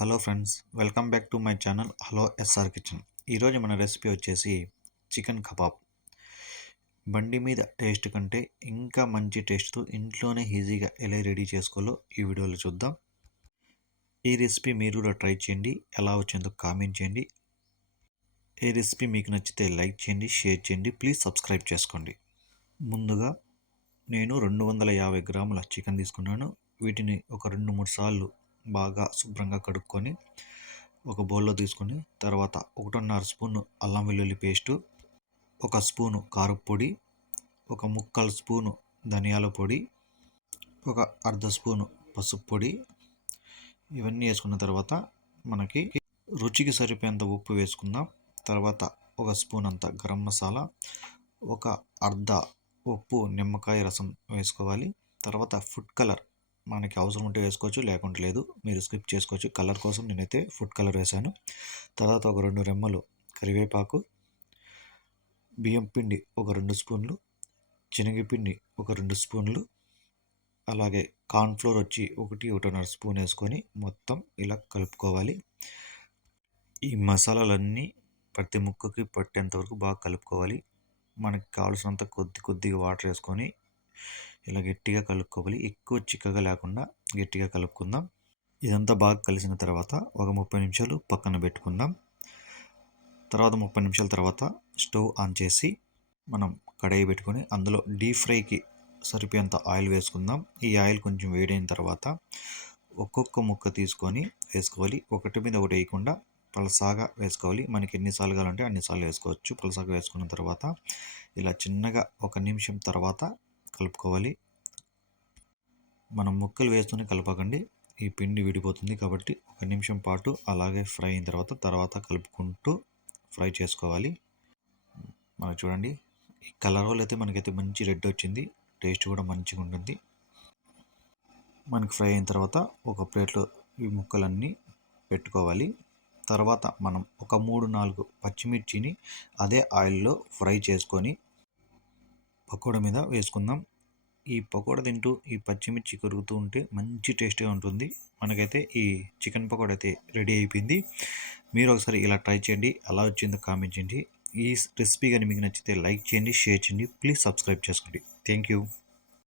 Hello friends welcome back to my channel hello S R kitchen. ఈరోజు మన recipe వచ్చేసి chicken kebab. బండి మీద టేస్ట్ కంటే ఇంకా మంచి టేస్ట్తో ఇంట్లోనే ఈజీగా ఎలా రెడీ చేసుకోవాలో ఈ వీడియోలో చూద్దాం. ఈ రెసిపీ మీరు కూడా ట్రై చేయండి ఎలా వచ్చిందో కామెంట్ చేయండి. ఈ రెసిపీ మీకు నచ్చితే లైక్ చేయండి షేర్ చేయండి ప్లీజ్ సబ్స్క్రైబ్ చేసుకోండి. ముందుగా నేను రెండు వందల యాభై గ్రాముల చికెన్ తీసుకున్నాను. వీటిని ఒక రెండు మూడు సార్లు బాగా శుభ్రంగా కడుక్కొని ఒక బౌల్లో తీసుకొని తర్వాత ఒకటిన్నర స్పూన్ అల్లం వెల్లుల్లి పేస్టు ఒక స్పూను కారపొడి పొడి ఒక ముక్కల స్పూను ధనియాల పొడి ఒక అర్ధ స్పూను పసుపు పొడి ఇవన్నీ వేసుకున్న తర్వాత మనకి రుచికి సరిపోయేంత ఉప్పు వేసుకుందాం. తర్వాత ఒక స్పూన్ అంత గరం మసాలా ఒక అర్ధ ఉప్పు నిమ్మకాయ రసం వేసుకోవాలి. తర్వాత ఫుడ్ కలర్ మనకి అవసరం ఉంటే వేసుకోవచ్చు లేకుంటే లేదు. మీరు స్కిప్ చేసుకోవచ్చు. కలర్ కోసం నేనైతే ఫుడ్ కలర్ వేశాను. తర్వాత ఒక రెండు రెమ్మలు కరివేపాకు బియ్యం పిండి ఒక రెండు స్పూన్లు శనగపిండి ఒక రెండు స్పూన్లు అలాగే కార్న్ఫ్లోర్ వచ్చి ఒకటి ఒకటిన్నర స్పూన్ వేసుకొని మొత్తం ఇలా కలుపుకోవాలి. ఈ మసాలాలన్నీ ప్రతి ముక్కకి పట్టేంత వరకు బాగా కలుపుకోవాలి. మనకి కావాల్సినంత కొద్ది కొద్దిగా వాటర్ వేసుకొని ఇలా గట్టిగా కలుపుకోవాలి. ఎక్కువ చిక్కగా లేకుండా గట్టిగా కలుపుకుందాం. ఇదంతా బాగా కలిసిన తర్వాత ఒక ముప్పై నిమిషాలు పక్కన పెట్టుకుందాం. తర్వాత ముప్పై నిమిషాల తర్వాత స్టవ్ ఆన్ చేసి మనం కడాయి పెట్టుకొని అందులో డీప్ ఫ్రైకి సరిపోయేంత ఆయిల్ వేసుకుందాం. ఈ ఆయిల్ కొంచెం వేడైన తర్వాత ఒక్కొక్క ముక్క తీసుకొని వేసుకోవాలి. ఒకటి మీద ఒకటి వేయకుండా పలసాగా వేసుకోవాలి. మనకి ఎన్నిసార్లు కావాలంటే అన్నిసార్లు వేసుకోవచ్చు. పలసాగా వేసుకున్న తర్వాత ఇలా చిన్నగా ఒక నిమిషం తర్వాత కలుపుకోవాలి. మనం ముక్కలు వేస్తూనే కలపకండి. ఈ పిండి విడిపోతుంది కాబట్టి ఒక నిమిషం పాటు అలాగే ఫ్రై అయిన తర్వాత తర్వాత కలుపుకుంటూ ఫ్రై చేసుకోవాలి. మనం చూడండి ఈ కలర్ రోల్ అయితే మనకైతే మంచి రెడ్ వచ్చింది. టేస్ట్ కూడా మంచిగా ఉంటుంది. మనకి ఫ్రై అయిన తర్వాత ఒక ప్లేట్లో ఈ ముక్కలన్నీ పెట్టుకోవాలి. తర్వాత మనం ఒక మూడు నాలుగు పచ్చిమిర్చిని అదే ఆయిల్లో ఫ్రై చేసుకొని పకోడా మీద వేసుకుందాం. ఈ పకోడా తింటూ ఈ పచ్చిమిర్చి కరుగుతూ ఉంటే మంచి టేస్ట్గా ఉంటుంది. మనకైతే ఈ చికెన్ పకోడా అయితే రెడీ అయిపోయింది. మీరు ఒకసారి ఇలా ట్రై చేయండి. ఎలా వచ్చిందో కామెంట్ చేయండి. ఈ రెసిపీ కానీ మీకు నచ్చితే లైక్ చేయండి షేర్ చేయండి. ప్లీజ్ సబ్స్క్రైబ్ చేసుకోండి. Thank you.